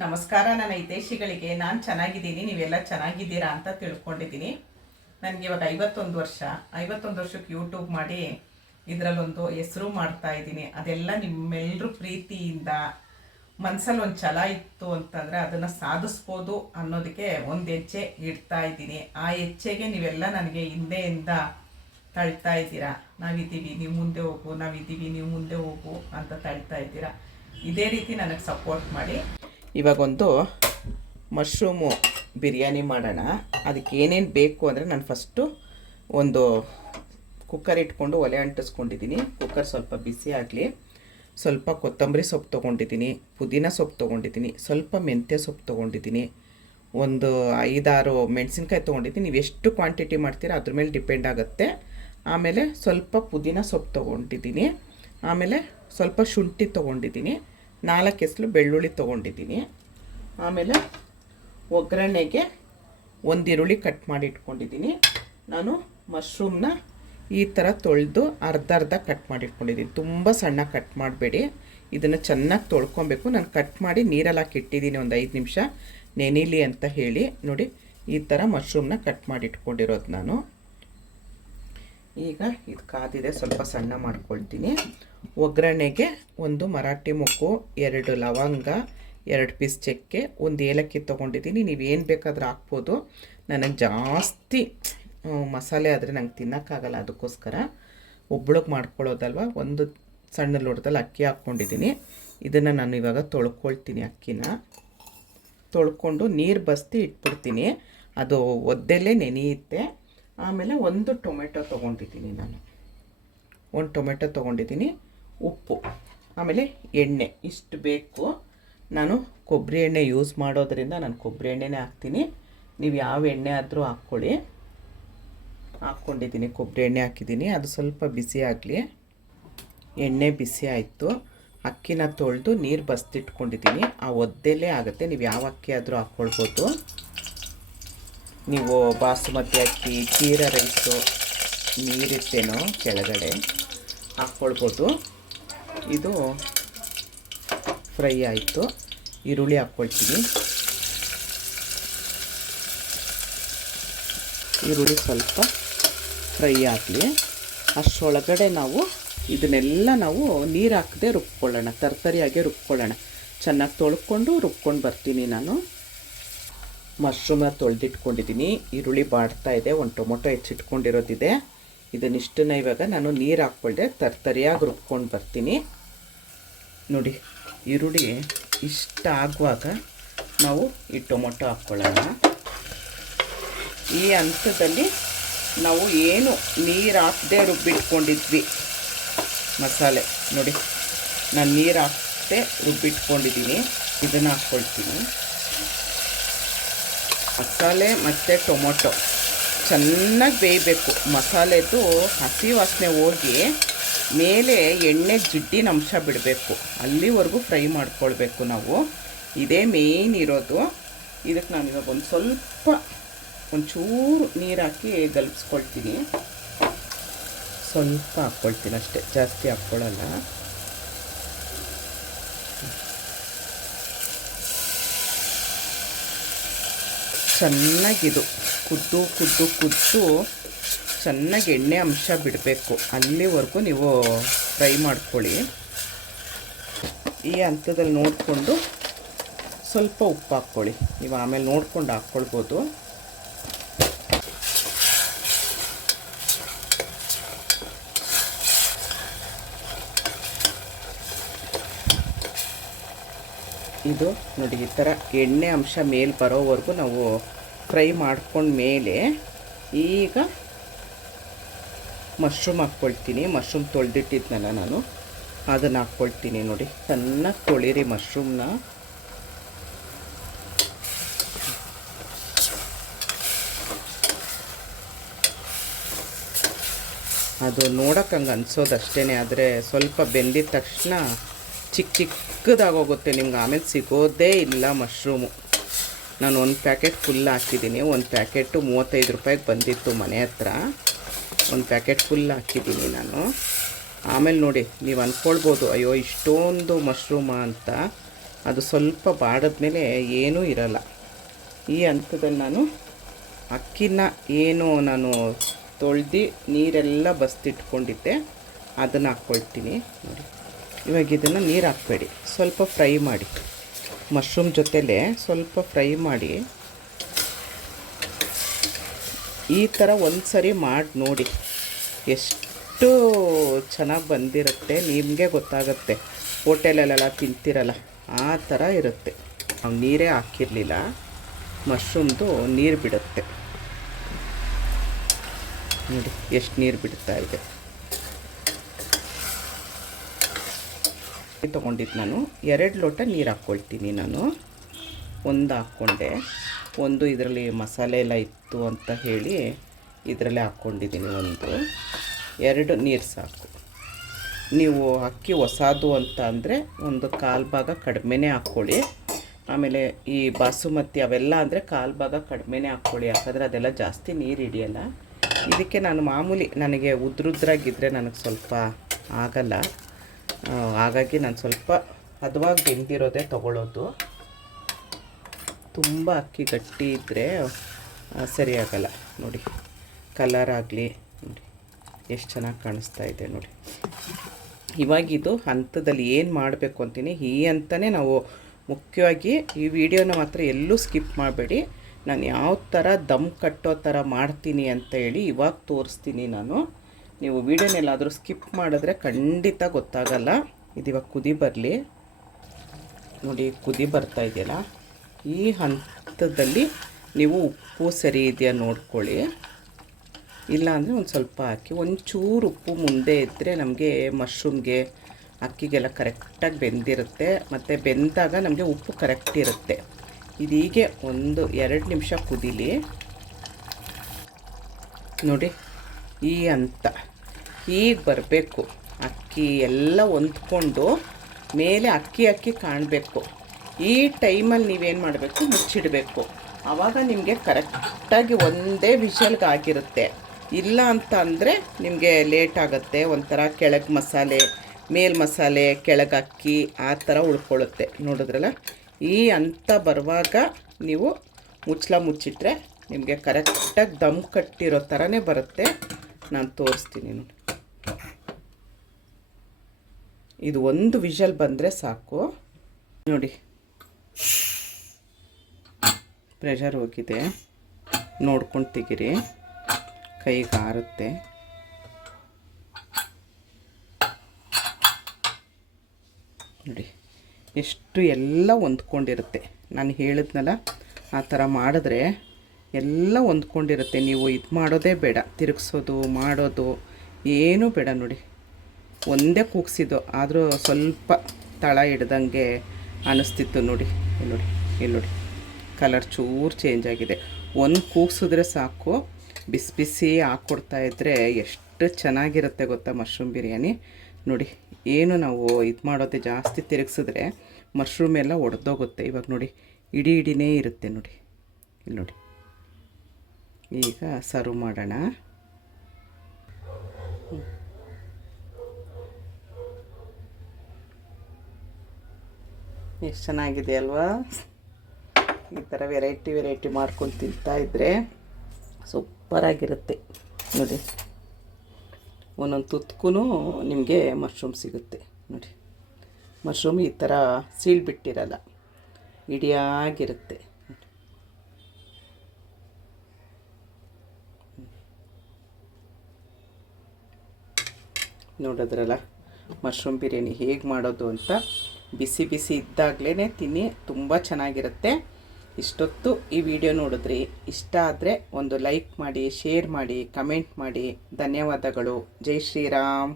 ನಮಸ್ಕಾರ ನನ್ನ ಹಿತೈಷಿಗಳಿಗೆ. ನಾನು ಚೆನ್ನಾಗಿದ್ದೀನಿ, ನೀವೆಲ್ಲ ಚೆನ್ನಾಗಿದ್ದೀರಾ ಅಂತ ತಿಳ್ಕೊಂಡಿದ್ದೀನಿ. ನನಗೆ ಇವಾಗ 51 ವರ್ಷಕ್ಕೆ ಯೂಟ್ಯೂಬ್ ಮಾಡಿ ಇದರಲ್ಲೊಂದು ಹೆಸರು ಮಾಡ್ತಾ ಇದ್ದೀನಿ. ಅದೆಲ್ಲ ನಿಮ್ಮೆಲ್ಲರೂ ಪ್ರೀತಿಯಿಂದ ಮನಸ್ಸಲ್ಲಿ ಒಂದು ಛಲ ಇತ್ತು ಅಂತಂದರೆ ಅದನ್ನು ಸಾಧಿಸ್ಬೋದು ಅನ್ನೋದಕ್ಕೆ ಒಂದು ಹೆಜ್ಜೆ ಇಡ್ತಾ ಇದ್ದೀನಿ. ಆ ಹೆಜ್ಜೆಗೆ ನೀವೆಲ್ಲ ನನಗೆ ಹಿಂದೆಯಿಂದ ತಳ್ತಾ ಇದ್ದೀರಾ. ನಾವಿದ್ದೀವಿ, ನೀವು ಮುಂದೆ ಹೋಗು, ನಾವಿದ್ದೀವಿ, ನೀವು ಮುಂದೆ ಹೋಗು ಅಂತ ತಳ್ತಾ ಇದ್ದೀರಾ. ಇದೇ ರೀತಿ ನನಗೆ ಸಪೋರ್ಟ್ ಮಾಡಿ. ಇವಾಗೊಂದು ಮಶ್ರೂಮು ಬಿರಿಯಾನಿ ಮಾಡೋಣ. ಅದಕ್ಕೆ ಏನೇನು ಬೇಕು ಅಂದರೆ ನಾನು ಫಸ್ಟು ಒಂದು ಕುಕ್ಕರ್ ಇಟ್ಕೊಂಡು ಒಲೆ ಅಂಟಿಸ್ಕೊಂಡಿದ್ದೀನಿ. ಕುಕ್ಕರ್ ಸ್ವಲ್ಪ ಬಿಸಿ ಆಗಲಿ. ಸ್ವಲ್ಪ ಕೊತ್ತಂಬರಿ ಸೊಪ್ಪು ತೊಗೊಂಡಿದ್ದೀನಿ, ಪುದೀನ ಸೊಪ್ಪು ತೊಗೊಂಡಿದ್ದೀನಿ, ಸ್ವಲ್ಪ ಮೆಂತ್ಯ ಸೊಪ್ಪು ತೊಗೊಂಡಿದ್ದೀನಿ, ಒಂದು 5-6 ಮೆಣಸಿನ್ಕಾಯಿ ತೊಗೊಂಡಿದ್ದೀನಿ. ನೀವು ಎಷ್ಟು ಕ್ವಾಂಟಿಟಿ ಮಾಡ್ತೀರಾ ಅದ್ರ ಮೇಲೆ ಡಿಪೆಂಡ್ ಆಗುತ್ತೆ. ಆಮೇಲೆ ಸ್ವಲ್ಪ ಪುದೀನ ಸೊಪ್ಪು ತೊಗೊಂಡಿದ್ದೀನಿ. ಆಮೇಲೆ ಸ್ವಲ್ಪ ಶುಂಠಿ ತೊಗೊಂಡಿದ್ದೀನಿ, 4 ಎಸಳು ಬೆಳ್ಳುಳ್ಳಿ ತೊಗೊಂಡಿದ್ದೀನಿ. ಆಮೇಲೆ ಒಗ್ಗರಣೆಗೆ ಒಂದು ಈರುಳ್ಳಿ ಕಟ್ ಮಾಡಿ ಇಟ್ಕೊಂಡಿದ್ದೀನಿ. ನಾನು ಮಶ್ರೂಮ್ನ ಈ ಥರ ತೊಳೆದು ಅರ್ಧ ಕಟ್ ಮಾಡಿ ಇಟ್ಕೊಂಡಿದ್ದೀನಿ. ತುಂಬ ಸಣ್ಣ ಕಟ್ ಮಾಡಬೇಡಿ, ಇದನ್ನು ಚೆನ್ನಾಗಿ ತೊಳ್ಕೊಬೇಕು. ನಾನು ಕಟ್ ಮಾಡಿ ನೀರಲ್ಲಿ ಹಾಕಿ ಇಟ್ಟಿದ್ದೀನಿ ಒಂದು 5 ನಿಮಿಷ ನೆನೀಲಿ ಅಂತ ಹೇಳಿ. ನೋಡಿ, ಈ ಥರ ಮಶ್ರೂಮ್ನ ಕಟ್ ಮಾಡಿ ಇಟ್ಕೊಂಡಿರೋದು ನಾನು. ಈಗ ಇದು ಕಾದಿದೆ, ಸ್ವಲ್ಪ ಸಣ್ಣ ಮಾಡ್ಕೊಳ್ತೀನಿ. ಒಗ್ಗರಣೆಗೆ ಒಂದು ಮರಾಠಿ ಮೊಗ್ಗು, 2 ಲವಂಗ, 2 ಪೀಸ್ ಚಕ್ಕೆ, ಒಂದು ಏಲಕ್ಕಿ ತೊಗೊಂಡಿದ್ದೀನಿ. ನೀವೇನು ಬೇಕಾದರೂ ಹಾಕ್ಬೋದು. ನನಗೆ ಜಾಸ್ತಿ ಮಸಾಲೆ ಆದರೆ ನಂಗೆ ತಿನ್ನೋಕ್ಕಾಗಲ್ಲ, ಅದಕ್ಕೋಸ್ಕರ ಒಬ್ಳಿಗೆ ಮಾಡ್ಕೊಳ್ಳೋದಲ್ವ, ಒಂದು ಸಣ್ಣ ಲೋಟದಲ್ಲಿ ಅಕ್ಕಿ ಹಾಕ್ಕೊಂಡಿದ್ದೀನಿ. ಇದನ್ನು ನಾನು ಇವಾಗ ತೊಳ್ಕೊಳ್ತೀನಿ. ಅಕ್ಕಿನ ತೊಳ್ಕೊಂಡು ನೀರು ಬಸ್ತಿ ಇಟ್ಬಿಡ್ತೀನಿ, ಅದು ಒದ್ದೆಲ್ಲೇ ನೆನೆಯುತ್ತೆ. ಆಮೇಲೆ ಒಂದು ಟೊಮೆಟೊ ತೊಗೊಂಡಿದ್ದೀನಿ ನಾನು, ಒಂದು ಟೊಮೆಟೊ ತೊಗೊಂಡಿದ್ದೀನಿ. ಉಪ್ಪು, ಆಮೇಲೆ ಎಣ್ಣೆ ಇಷ್ಟು ಬೇಕು. ನಾನು ಕೊಬ್ಬರಿ ಎಣ್ಣೆ ಯೂಸ್ ಮಾಡೋದ್ರಿಂದ ನಾನು ಕೊಬ್ಬರಿ ಎಣ್ಣೆನೇ ಹಾಕ್ತೀನಿ. ನೀವು ಯಾವ ಎಣ್ಣೆ ಆದರೂ ಹಾಕ್ಕೊಳ್ಳಿ. ಹಾಕ್ಕೊಂಡಿದ್ದೀನಿ, ಕೊಬ್ಬರಿ ಎಣ್ಣೆ ಹಾಕಿದ್ದೀನಿ. ಅದು ಸ್ವಲ್ಪ ಬಿಸಿ ಆಗಲಿ. ಎಣ್ಣೆ ಬಿಸಿ ಆಯಿತು. ಅಕ್ಕಿನ ತೊಳೆದು ನೀರು ಬಸ್ತಿಟ್ಕೊಂಡಿದ್ದೀನಿ. ಆ ಒದ್ದೆಲ್ಲೇ ಆಗುತ್ತೆ. ನೀವು ಯಾವ ಅಕ್ಕಿ ಆದರೂ ಹಾಕ್ಕೊಳ್ಬೋದು. ನೀವು ಬಾಸುಮತಿ ಅಕ್ಕಿ, ಜೀರಾ ರೈಸು, ನೀರಿತ್ತೇನೋ ಕೆಳಗಡೆ ಹಾಕ್ಕೊಳ್ಬೋದು. ಇದು ಫ್ರೈ ಆಯಿತು. ಈರುಳ್ಳಿ ಹಾಕ್ಕೊಳ್ತೀನಿ. ಈರುಳ್ಳಿ ಸ್ವಲ್ಪ ಫ್ರೈ ಆಗಲಿ. ಅಷ್ಟರೊಳಗಡೆ ಇದನ್ನೆಲ್ಲ ನಾವು ನೀರು ಹಾಕದೆ ರುಬ್ಕೊಳ್ಳೋಣ, ತರ್ತರಿಯಾಗೆ ರುಬ್ಕೊಳ್ಳೋಣ. ಚೆನ್ನಾಗಿ ತೊಳ್ಕೊಂಡು ರುಬ್ಕೊಂಡು ಬರ್ತೀನಿ ನಾನು. ಮಶ್ರೂಮ್ನ ತೊಳೆದಿಟ್ಕೊಂಡಿದ್ದೀನಿ. ಈರುಳ್ಳಿ ಬಾಡ್ತಾ ಇದೆ. ಒಂದು ಟೊಮೊಟೊ ಹೆಚ್ಚಿಟ್ಕೊಂಡಿರೋದಿದೆ. ಇದನ್ನಿಷ್ಟನ್ನ ಇವಾಗ ನಾನು ನೀರು ಹಾಕ್ಕೊಳ್ದೆ ತರ್ತರಿಯಾಗಿ ರುಬ್ಕೊಂಡು ಬರ್ತೀನಿ. ನೋಡಿ, ಈರುಳ್ಳಿ ಇಷ್ಟ ಆಗುವಾಗ ನಾವು ಈ ಟೊಮೊಟೊ ಹಾಕ್ಕೊಳ್ಳೋಣ. ಈ ಹಂತದಲ್ಲಿ ನಾವು ಏನು ನೀರು ಹಾಕದೆ ರುಬ್ಬಿಟ್ಕೊಂಡಿದ್ವಿ ಮಸಾಲೆ, ನೋಡಿ ನಾನು ನೀರು ಹಾಕದೆ ರುಬ್ಬಿಟ್ಕೊಂಡಿದ್ದೀನಿ. ಇದನ್ನು ಹಾಕ್ಕೊಳ್ತೀನಿ. ಮಸಾಲೆ ಮತ್ತು ಟೊಮೊಟೊ ಚೆನ್ನಾಗಿ ಬೇಯಬೇಕು. ಮಸಾಲೆದು ಹಸಿ ವಾಸನೆ ಹೋಗಿ ಮೇಲೆ ಎಣ್ಣೆ ಜಿಡ್ಡಿನ ಅಂಶ ಬಿಡಬೇಕು, ಅಲ್ಲಿವರೆಗೂ ಫ್ರೈ ಮಾಡ್ಕೊಳ್ಬೇಕು ನಾವು. ಇದೇ ಮೇಯ್ನ್ ಇರೋದು. ಇದಕ್ಕೆ ನಾನು ಇವಾಗ ಒಂಚೂರು ನೀರು ಹಾಕಿ ಗಲ್ಪಿಸ್ಕೊಳ್ತೀನಿ. ಸ್ವಲ್ಪ ಹಾಕ್ಕೊಳ್ತೀನಿ ಅಷ್ಟೇ, ಜಾಸ್ತಿ ಹಾಕ್ಕೊಳ್ಳಲ್ಲ. ಚೆನ್ನಾಗಿದು ಕುದ್ದು ಚೆನ್ನಾಗಿ ಎಣ್ಣೆ ಅಂಶ ಬಿಡಬೇಕು, ಅಲ್ಲಿವರೆಗೂ ನೀವು ಫ್ರೈ ಮಾಡ್ಕೊಳ್ಳಿ. ಈ ಹಂತದಲ್ಲಿ ನೋಡಿಕೊಂಡು ಸ್ವಲ್ಪ ಉಪ್ಪು ಹಾಕ್ಕೊಳ್ಳಿ. ನೀವು ಆಮೇಲೆ ನೋಡ್ಕೊಂಡು ಹಾಕ್ಕೊಳ್ಬೋದು. ಇದು ನೋಡಿ, ಈ ಥರ ಎಣ್ಣೆ ಅಂಶ ಮೇಲೆ ಬರೋವರೆಗೂ ನಾವು ಫ್ರೈ ಮಾಡ್ಕೊಂಡು ಮೇಲೆ ಈಗ ಮಶ್ರೂಮ್ ಹಾಕ್ಕೊಳ್ತೀನಿ. ಮಶ್ರೂಮ್ ತೊಳೆದಿಟ್ಟಿದ್ನಲ್ಲ ನಾನು, ಅದನ್ನು ಹಾಕ್ಕೊಳ್ತೀನಿ. ನೋಡಿ, ಚೆನ್ನಾಗಿ ತೊಳಿರಿ ಮಶ್ರೂಮ್ನ. ಅದು ನೋಡೋಕೆ ಹಂಗೆ ಅನಿಸೋದಷ್ಟೇ, ಆದರೆ ಸ್ವಲ್ಪ ಬೆಂದಿದ ತಕ್ಷಣ ಚಿಕ್ಕದಾಗೋಗುತ್ತೆ. ನಿಮ್ಗೆ ಆಮೇಲೆ ಸಿಗೋದೇ ಇಲ್ಲ ಮಶ್ರೂಮು. ನಾನು ಒಂದು ಪ್ಯಾಕೆಟ್ ಫುಲ್ ಹಾಕಿದ್ದೀನಿ. ಒಂದು ಪ್ಯಾಕೆಟು 35 ರೂಪಾಯಿಗೆ ಬಂದಿತ್ತು ಮನೆ ಹತ್ರ. ಒಂದು ಪ್ಯಾಕೆಟ್ ಫುಲ್ ಹಾಕಿದ್ದೀನಿ ನಾನು. ಆಮೇಲೆ ನೋಡಿ, ನೀವು ಅಂದ್ಕೊಳ್ಬೋದು ಅಯ್ಯೋ ಇಷ್ಟೊಂದು ಮಶ್ರೂಮಾ ಅಂತ. ಅದು ಸ್ವಲ್ಪ ಬಾಡಿದ್ಮೇಲೆ ಏನೂ ಇರಲ್ಲ. ಈ ಹಂತದಲ್ಲಿ ನಾನು ಅಕ್ಕಿನ ಏನು ನಾನು ತೊಳೆದು ನೀರೆಲ್ಲ ಬಸ್ತಿಟ್ಕೊಂಡಿದ್ದೆ ಅದನ್ನು ಹಾಕ್ಕೊಳ್ತೀನಿ ನೋಡಿ. ಇವಾಗ ಇದನ್ನು ನೀರು ಹಾಕಬೇಡಿ, ಸ್ವಲ್ಪ ಫ್ರೈ ಮಾಡಿ, ಮಶ್ರೂಮ್ ಜೊತೆಲೇ ಸ್ವಲ್ಪ ಫ್ರೈ ಮಾಡಿ. ಈ ಥರ ಒಂದು ಸರಿ ಮಾಡಿ ನೋಡಿ, ಎಷ್ಟು ಚೆನ್ನಾಗಿ ಬಂದಿರುತ್ತೆ, ನಿಮಗೆ ಗೊತ್ತಾಗುತ್ತೆ. ಹೋಟೆಲಲ್ಲೆಲ್ಲ ತಿಂತಿರಲ್ಲ ಆ ಥರ ಇರುತ್ತೆ. ನಾವು ನೀರೇ ಹಾಕಿರಲಿಲ್ಲ, ಮಶ್ರೂಮ್ದು ನೀರು ಬಿಡುತ್ತೆ ನೋಡಿ, ಎಷ್ಟು ನೀರು ಬಿಡ್ತಾ ಇದೆ. ತೊಗೊಂಡಿದ್ದು ನಾನು 2 ಲೋಟ ನೀರು ಹಾಕ್ಕೊಳ್ತೀನಿ. ನಾನು ಒಂದು ಹಾಕ್ಕೊಂಡೆ, ಒಂದು ಇದರಲ್ಲಿ ಮಸಾಲೆ ಎಲ್ಲ ಇತ್ತು ಅಂತ ಹೇಳಿ ಇದರಲ್ಲೇ ಹಾಕ್ಕೊಂಡಿದ್ದೀನಿ. 2 ನೀರು ಸಾಕು. ನೀವು ಅಕ್ಕಿ ಹೊಸದು ಅಂತ ಅಂದರೆ ಒಂದು 1/4 ಭಾಗ ಕಡಿಮೆನೇ ಹಾಕ್ಕೊಳ್ಳಿ. ಆಮೇಲೆ ಈ ಬಾಸುಮತಿ ಅವೆಲ್ಲ ಅಂದರೆ 1/4 ಭಾಗ ಕಡಿಮೆನೇ ಹಾಕ್ಕೊಳ್ಳಿ, ಯಾಕಂದರೆ ಅದೆಲ್ಲ ಜಾಸ್ತಿ ನೀರು ಹಿಡಿಯಲ್ಲ. ಇದಕ್ಕೆ ನಾನು ಮಾಮೂಲಿ ನನಗೆ ಉದ್ರುದ್ರಾಗಿದ್ದರೆ ನನಗೆ ಸ್ವಲ್ಪ ಆಗಲ್ಲ, ಹಾಗಾಗಿ ನಾನು ಸ್ವಲ್ಪ ಹದವಾಗಿ ಬೆಂದಿರೋದೇ ತೊಗೊಳ್ಳೋದು. ತುಂಬ ಅಕ್ಕಿ ಗಟ್ಟಿ ಇದ್ದರೆ ಸರಿಯಾಗಲ್ಲ ನೋಡಿ. ಕಲರ್ ಆಗಲಿ ನೋಡಿ ಎಷ್ಟು ಚೆನ್ನಾಗಿ ಕಾಣಿಸ್ತಾ ಇದೆ ನೋಡಿ. ಇವಾಗಿದು ಹಂತದಲ್ಲಿ ಏನು ಮಾಡಬೇಕು ಅಂತೀನಿ, ಈ ಹಂತನೇ ನಾವು ಮುಖ್ಯವಾಗಿ ಈ ವಿಡಿಯೋನ ಮಾತ್ರ ಎಲ್ಲೂ ಸ್ಕಿಪ್ ಮಾಡಬೇಡಿ. ನಾನು ಯಾವ ಥರ ದಮ್ ಕಟ್ಟೋ ಥರ ಮಾಡ್ತೀನಿ ಅಂತ ಹೇಳಿ ಇವಾಗ ತೋರಿಸ್ತೀನಿ ನಾನು. ನೀವು ವಿಡಿಯೋನೆಲ್ಲಾದರೂ ಸ್ಕಿಪ್ ಮಾಡಿದ್ರೆ ಖಂಡಿತ ಗೊತ್ತಾಗಲ್ಲ. ಇದು ಇವಾಗ ಕುದಿ ಬರಲಿ ನೋಡಿ, ಕುದಿ ಬರ್ತಾ ಇದೆಯಲ್ಲ, ಈ ಹಂತದಲ್ಲಿ ನೀವು ಉಪ್ಪು ಸರಿ ಇದೆಯಾ ನೋಡ್ಕೊಳ್ಳಿ. ಇಲ್ಲಾಂದರೆ ಒಂದು ಸ್ವಲ್ಪ ಹಾಕಿ, ಒಂಚೂರು ಉಪ್ಪು ಮುಂದೆ ಇದ್ದರೆ ನಮಗೆ ಮಶ್ರೂಮ್ಗೆ ಅಕ್ಕಿಗೆಲ್ಲ ಕರೆಕ್ಟಾಗಿ ಬೆಂದಿರುತ್ತೆ, ಮತ್ತು ಬೆಂದಾಗ ನಮಗೆ ಉಪ್ಪು ಕರೆಕ್ಟ್ ಇರುತ್ತೆ. ಇದೀಗೆ 1-2 ನಿಮಿಷ ಕುದೀಲಿ ನೋಡಿ. ಈ ಹಂತ ಹೀಗೆ ಬರಬೇಕು, ಅಕ್ಕಿ ಎಲ್ಲ ಹೊಂದ್ಕೊಂಡು ಮೇಲೆ ಅಕ್ಕಿ ಕಾಣಬೇಕು. ಈ ಟೈಮಲ್ಲಿ ನೀವೇನು ಮಾಡಬೇಕು, ಮುಚ್ಚಿಡಬೇಕು. ಆವಾಗ ನಿಮಗೆ ಕರೆಕ್ಟಾಗಿ ಒಂದೇ ವಿಷಲ್ಗೆ ಆಗಿರುತ್ತೆ. ಇಲ್ಲ ಅಂತ ಅಂದರೆ ನಿಮಗೆ ಲೇಟ್ ಆಗುತ್ತೆ, ಒಂಥರ ಕೆಳಗೆ ಮಸಾಲೆ ಮೇಲ್ ಮಸಾಲೆ ಕೆಳಗೆ ಅಕ್ಕಿ ಆ ಥರ ಉಳ್ಕೊಳ್ಳುತ್ತೆ. ನೋಡಿದ್ರಲ್ಲ, ಈ ಹಂತ ಬರುವಾಗ ನೀವು ಮುಚ್ಚಿಟ್ರೆ ನಿಮಗೆ ಕರೆಕ್ಟಾಗಿ ದಮ್ ಕಟ್ಟಿರೋ ಥರನೇ ಬರುತ್ತೆ. ನಾನು ತೋರಿಸ್ತೀನಿ ನೋಡಿ. ಇದು ಒಂದು ವಿಷಲ್ ಬಂದರೆ ಸಾಕು ನೋಡಿ. ಪ್ರೆಷರ್ ಹೋಗಿದೆ, ನೋಡ್ಕೊಂಡು ತೆಗೀರಿ, ಕೈಗೆ ಆರುತ್ತೆ. ನೋಡಿ ಎಷ್ಟು ಎಲ್ಲ ಹೊಂದ್ಕೊಂಡಿರುತ್ತೆ. ನಾನು ಹೇಳಿದ್ನಲ್ಲ, ಆ ಥರ ಮಾಡಿದ್ರೆ ಎಲ್ಲ ಹೊಂದ್ಕೊಂಡಿರುತ್ತೆ. ನೀವು ಇದು ಮಾಡೋದೇ ಬೇಡ, ತಿರುಗಿಸೋದು ಮಾಡೋದು ಏನೂ ಬೇಡ ನೋಡಿ. ಒಂದೇ ಕೂಗಿಸಿದ್ದು ಆದರೂ ಸ್ವಲ್ಪ ತಳ ಹಿಡ್ದಂಗೆ ಅನ್ನಿಸ್ತಿತ್ತು ನೋಡಿ. ಇಲ್ಲಿ ನೋಡಿ ಕಲರ್ ಚೂರು ಚೇಂಜ್ ಆಗಿದೆ. ಒಂದು ಕೂಗಿಸಿದ್ರೆ ಸಾಕು, ಬಿಸಿ ಬಿಸಿ ಹಾಕ್ಕೊಡ್ತಾಯಿದ್ರೆ ಎಷ್ಟು ಚೆನ್ನಾಗಿರುತ್ತೆ ಗೊತ್ತಾ ಮಶ್ರೂಮ್ ಬಿರಿಯಾನಿ ನೋಡಿ. ಏನು ನಾವು ಇದು ಮಾಡೋದೇ ಜಾಸ್ತಿ ತಿರುಗಿಸಿದ್ರೆ ಮಶ್ರೂಮ್ ಎಲ್ಲ ಒಡೆದೋಗುತ್ತೆ. ಇವಾಗ ನೋಡಿ ಇಡಿನೇ ಇರುತ್ತೆ ನೋಡಿ. ಇಲ್ಲಿ ನೋಡಿ, ಈಗ ಸರ್ವ್ ಮಾಡೋಣ. ಎಷ್ಟು ಚೆನ್ನಾಗಿದೆ ಅಲ್ವಾ? ಈ ಥರ ವೆರೈಟಿ ಮಾಡ್ಕೊಂಡು ತಿಂತಾಯಿದ್ರೆ ಸೂಪರಾಗಿರುತ್ತೆ ನೋಡಿ. ಒಂದೊಂದು ತುತ್ತಕ್ಕೂ ನಿಮಗೆ ಮಶ್ರೂಮ್ ಸಿಗುತ್ತೆ ನೋಡಿ. ಮಶ್ರೂಮ್ ಈ ಥರ ಸೀಳ್ಬಿಟ್ಟಿರಲ್ಲ, ಇಡಿಯಾಗಿರುತ್ತೆ. ನೋಡಿದ್ರಲ್ಲ ಮಶ್ರೂಮ್ ಬಿರಿಯಾನಿ ಹೇಗೆ ಮಾಡೋದು ಅಂತ. ಬಿಸಿ ಬಿಸಿ ಇದ್ದಾಗಲೇ ತಿನ್ನಿ, ತುಂಬ ಚೆನ್ನಾಗಿರುತ್ತೆ. ಇಷ್ಟೊತ್ತು ಈ ವಿಡಿಯೋ ನೋಡಿದ್ರಿ, ಇಷ್ಟ ಆದರೆ ಒಂದು ಲೈಕ್ ಮಾಡಿ, ಶೇರ್ ಮಾಡಿ, ಕಮೆಂಟ್ ಮಾಡಿ. ಧನ್ಯವಾದಗಳು. ಜೈ ಶ್ರೀರಾಮ್.